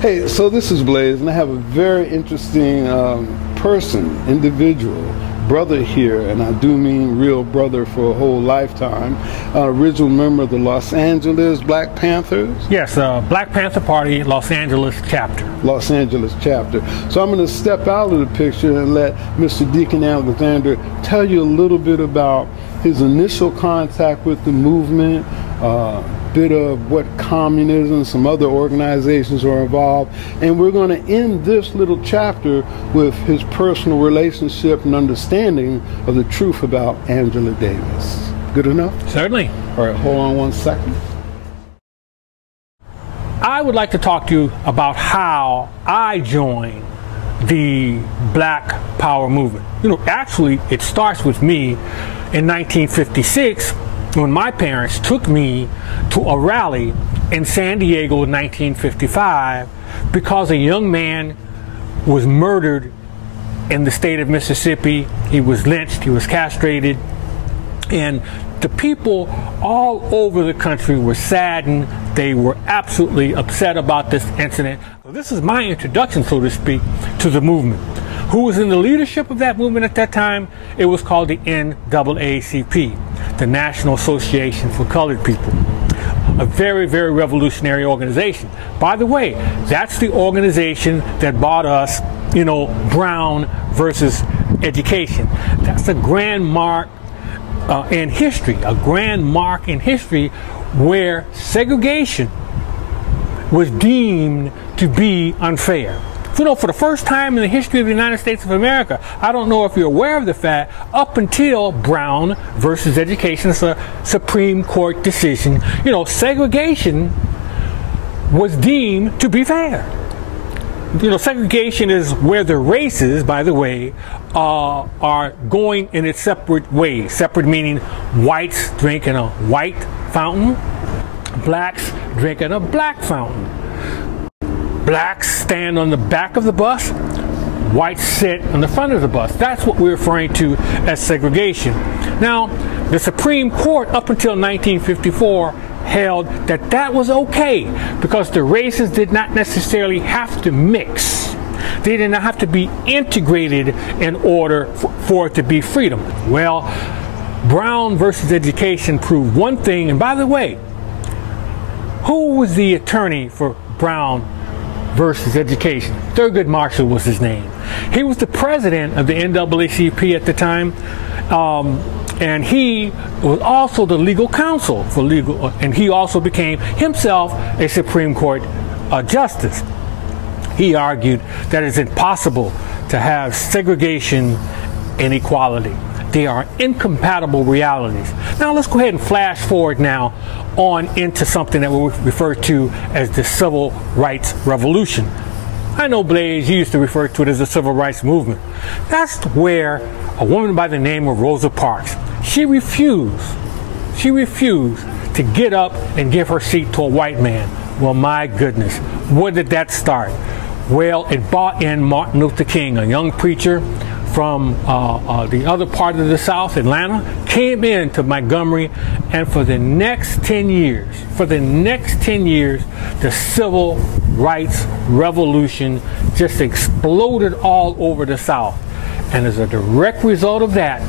Hey, so this is Blaze, and I have a very interesting individual, brother here, and I do mean real brother for a whole lifetime, original member of the Los Angeles Black Panthers. Yes, Black Panther Party, Los Angeles chapter. Los Angeles chapter. So I'm going to step out of the picture and let Mr. Deacon Alexander tell you a little bit about his initial contact with the movement, bit of what communism, some other organizations are involved, and we're going to end this little chapter with his personal relationship and understanding of the truth about Angela Davis. Good enough? Certainly. All right, hold on one second. I would like to talk to you about how I joined the Black Power movement. You know, actually, it starts with me in 1956 when my parents took me to a rally in San Diego in 1955 because a young man was murdered in the state of Mississippi. He was lynched, he was castrated, and the people all over the country were saddened. They were absolutely upset about this incident. So this is my introduction, so to speak, to the movement. Who was in the leadership of that movement at that time? It was called the NAACP, the National Association for Colored People. A very, very revolutionary organization. By the way, that's the organization that bought us, you know, Brown versus education. That's a grand mark in history, a grand mark in history where segregation was deemed to be unfair. You know, for the first time in the history of the United States of America, I don't know if you're aware of the fact, up until Brown versus education, it's a Supreme Court decision, you know, segregation was deemed to be fair. You know, segregation is where the races, by the way, are going in its separate ways. Separate meaning whites drink in a white fountain, blacks drink in a black fountain. Blacks stand on the back of the bus, whites sit on the front of the bus. That's what we're referring to as segregation. Now, the Supreme Court up until 1954 held that that was okay because the races did not necessarily have to mix. They did not have to be integrated in order for it to be freedom. Well, Brown versus education proved one thing, and by the way, who was the attorney for Brown versus education? Thurgood Marshall was his name. He was the president of the NAACP at the time, and he was also the legal counsel for legal, and he also became himself a Supreme Court justice. He argued that it's impossible to have segregation and equality. They are incompatible realities. Now let's go ahead and flash forward now on into something that we refer to as the Civil Rights Revolution. I know, Blaze, you used to refer to it as the Civil Rights Movement. That's where a woman by the name of Rosa Parks, she refused to get up and give her seat to a white man. Well, my goodness, where did that start? Well, it brought in Martin Luther King, a young preacher from the other part of the South, Atlanta, came into Montgomery, and for the next 10 years, the Civil Rights Revolution just exploded all over the South. And as a direct result of that,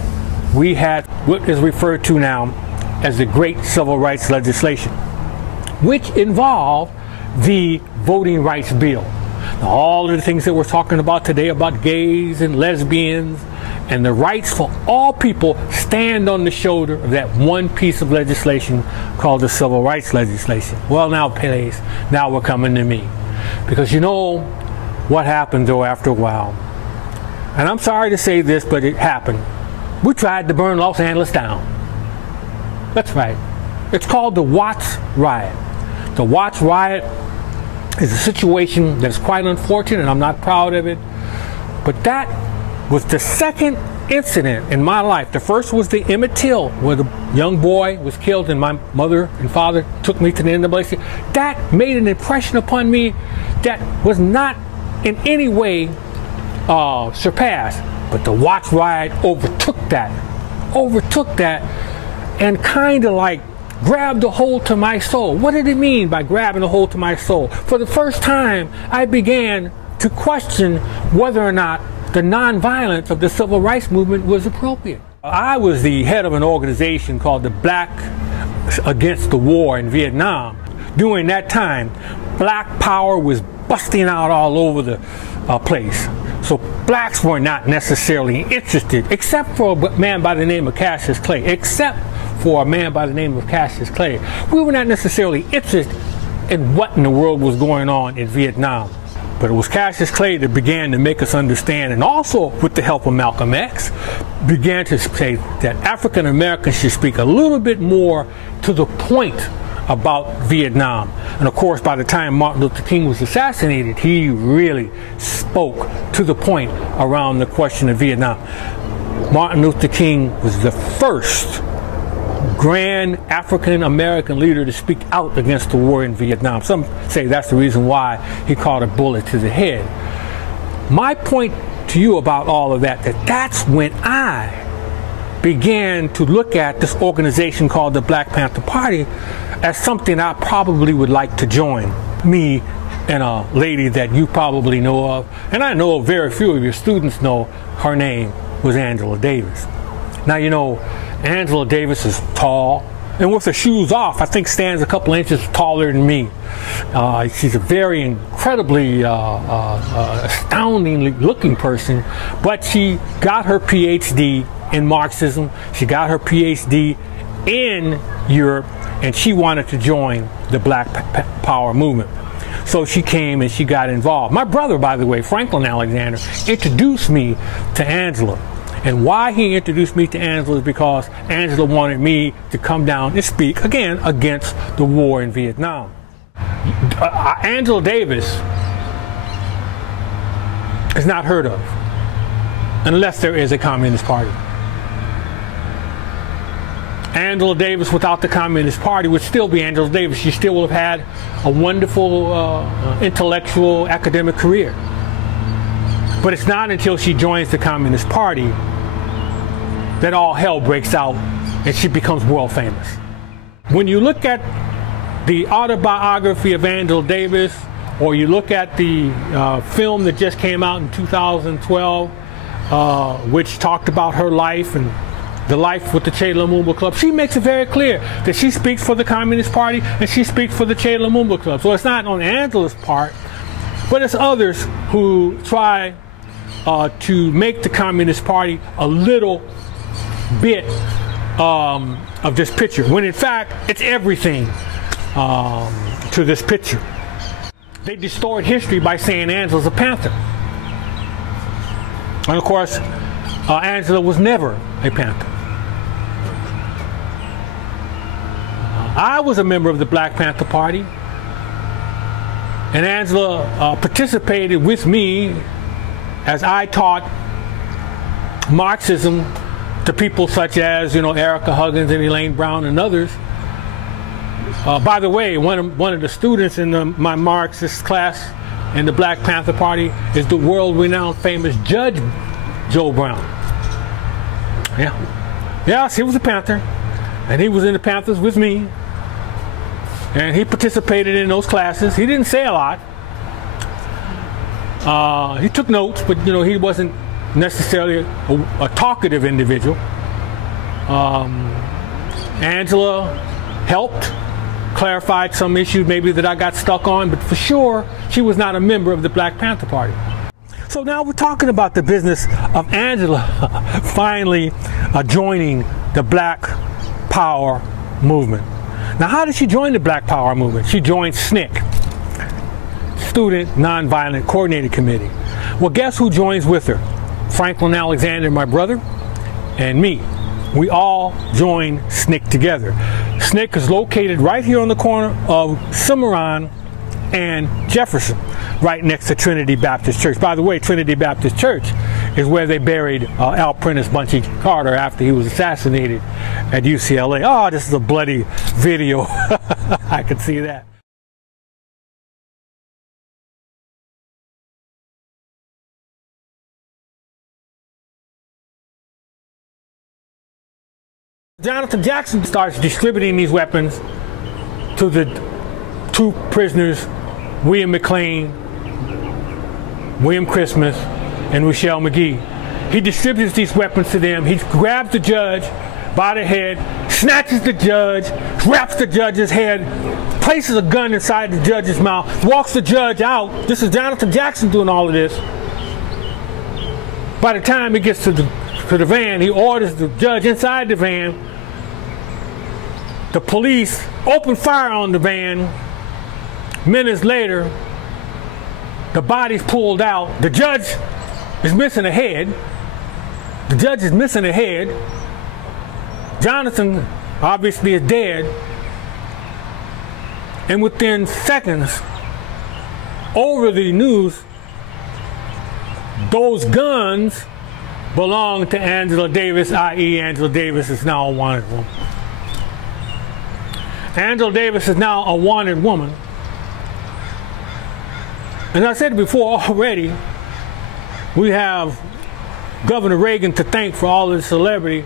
we had what is referred to now as the Great Civil Rights Legislation, which involved the Voting Rights Bill. Now, all of the things that we're talking about today about gays and lesbians and the rights for all people stand on the shoulder of that one piece of legislation called the Civil Rights Legislation. Well, now, please, now we're coming to me. Because you know what happened, though, after a while. And I'm sorry to say this, but it happened. We tried to burn Los Angeles down. That's right. It's called the Watts Riot. The Watts Riot is a situation that's quite unfortunate, and I'm not proud of it. But that was the second incident in my life. The first was the Emmett Till, where the young boy was killed and my mother and father took me to the NAACP. That made an impression upon me that was not in any way surpassed. But the Watts Riot overtook that, and kind of like grabbed a hold to my soul. What did it mean by grabbing a hold to my soul? For the first time, I began to question whether or not the nonviolence of the civil rights movement was appropriate. I was the head of an organization called the Black Against the War in Vietnam. During that time, black power was busting out all over the place. So blacks were not necessarily interested, except for a man by the name of Cassius Clay. We were not necessarily interested in what in the world was going on in Vietnam. But it was Cassius Clay that began to make us understand, and also with the help of Malcolm X, began to say that African Americans should speak a little bit more to the point about Vietnam. And of course, by the time Martin Luther King was assassinated, he really spoke to the point around the question of Vietnam. Martin Luther King was the first grand African American leader to speak out against the war in Vietnam. Some say that's the reason why he caught a bullet to the head. My point to you about all of that's when I began to look at this organization called the Black Panther Party as something I probably would like to join. Me and a lady that you probably know of, and I know very few of your students know, her name was Angela Davis. Now, you know, Angela Davis is tall, and with her shoes off, I think stands a couple inches taller than me. She's a very incredibly, astoundingly looking person, but she got her PhD in Marxism. She got her PhD in Europe, and she wanted to join the Black Power movement. So she came and she got involved. My brother, by the way, Franklin Alexander, introduced me to Angela. And why he introduced me to Angela is because Angela wanted me to come down and speak, again, against the war in Vietnam. Angela Davis is not heard of unless there is a Communist Party. Angela Davis without the Communist Party would still be Angela Davis. She still would have had a wonderful intellectual academic career. But it's not until she joins the Communist Party that all hell breaks out and she becomes world famous. When you look at the autobiography of Angela Davis, or you look at the film that just came out in 2012, which talked about her life and the life with the Che Lumumba Club, she makes it very clear that she speaks for the Communist Party and she speaks for the Che Lumumba Club. So it's not on Angela's part, but it's others who try to make the Communist Party a little bit of this picture, when in fact it's everything to this picture. They distort history by saying Angela's a Panther. And of course, Angela was never a Panther. I was a member of the Black Panther Party, and Angela participated with me as I taught Marxism to people such as, you know, Erica Huggins and Elaine Brown and others. By the way, one of the students in my Marxist class in the Black Panther Party is the world-renowned famous Judge Joe Brown. Yeah. Yes, he was a Panther, and he was in the Panthers with me, and he participated in those classes. He didn't say a lot. He took notes, but you know, he wasn't necessarily a talkative individual. Angela helped, clarified some issues maybe that I got stuck on, but for sure she was not a member of the Black Panther Party. So now we're talking about the business of Angela finally joining the Black Power movement. Now, how did she join the Black Power movement? She joined SNCC, Student Nonviolent Coordinating Committee. Well, guess who joins with her? Franklin Alexander, my brother, and me. We all joined SNCC together. SNCC is located right here on the corner of Cimarron and Jefferson, right next to Trinity Baptist Church. By the way, Trinity Baptist Church is where they buried Al Prentice Bunchy Carter after he was assassinated at UCLA. Oh, this is a bloody video. I could see that. Jonathan Jackson starts distributing these weapons to the two prisoners, William McLean, William Christmas, and Rochelle McGee. He distributes these weapons to them. He grabs the judge by the head, snatches the judge, wraps the judge's head, places a gun inside the judge's mouth, walks the judge out. This is Jonathan Jackson doing all of this. By the time he gets to the van, he orders the judge inside the van. The police open fire on the van. Minutes later, the body's pulled out. The judge is missing a head. The judge is missing a head. Jonathan obviously is dead. And within seconds, over the news, those guns belong to Angela Davis, i.e. Angela Davis is now a wanted woman. Angela Davis is now a wanted woman. As I said before already, we have Governor Reagan to thank for all his celebrity,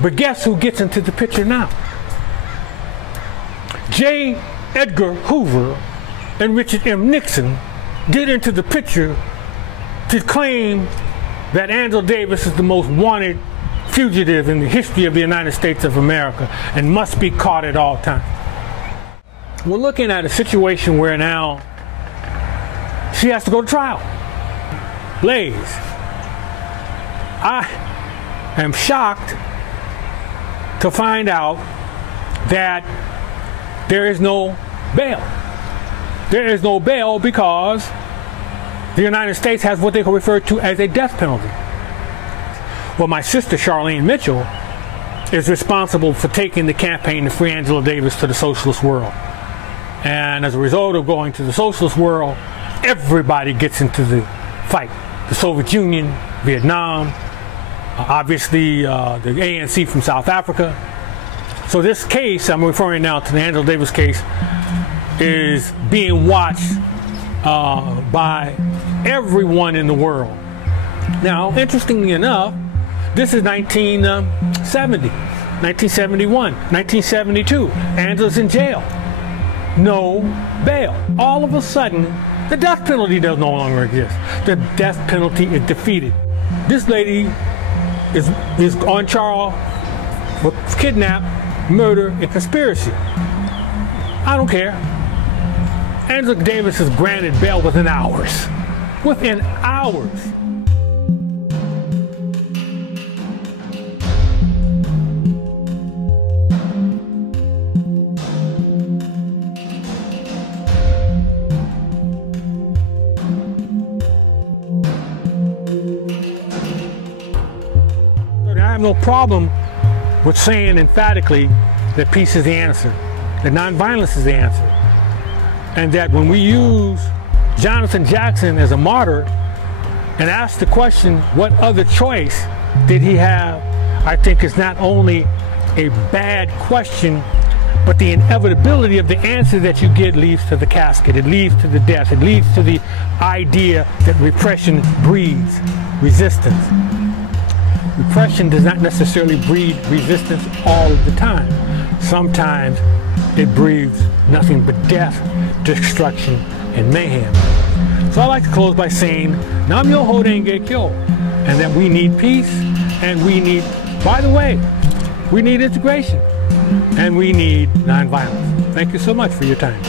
but guess who gets into the picture now? J. Edgar Hoover and Richard M. Nixon get into the picture to claim that Angela Davis is the most wanted fugitive in the history of the United States of America and must be caught at all times. We're looking at a situation where now she has to go to trial. Blaze, I am shocked to find out that there is no bail. There is no bail because the United States has what they refer to as a death penalty. Well, my sister Charlene Mitchell is responsible for taking the campaign to free Angela Davis to the socialist world. And as a result of going to the socialist world, everybody gets into the fight. The Soviet Union, Vietnam, obviously the ANC from South Africa. So this case, I'm referring now to the Angela Davis case, is being watched by everyone in the world. Now, interestingly enough, this is 1970, 1971, 1972. Angela's in jail. No bail. All of a sudden, the death penalty does no longer exist. The death penalty is defeated. This lady is on trial for kidnap, murder, and conspiracy. I don't care. Angela Davis is granted bail within hours. Within hours. I have no problem with saying emphatically that peace is the answer, that nonviolence is the answer, and that when we use Jonathan Jackson as a martyr and ask the question, what other choice did he have, I think is not only a bad question, but the inevitability of the answer that you get leads to the casket, it leads to the death, it leads to the idea that repression breeds resistance. Repression does not necessarily breed resistance all of the time. Sometimes it breeds nothing but death, destruction, and mayhem. So I like to close by saying, Nam Myoho Renge Kyo, and that we need peace, and we need, by the way, we need integration, and we need nonviolence. Thank you so much for your time.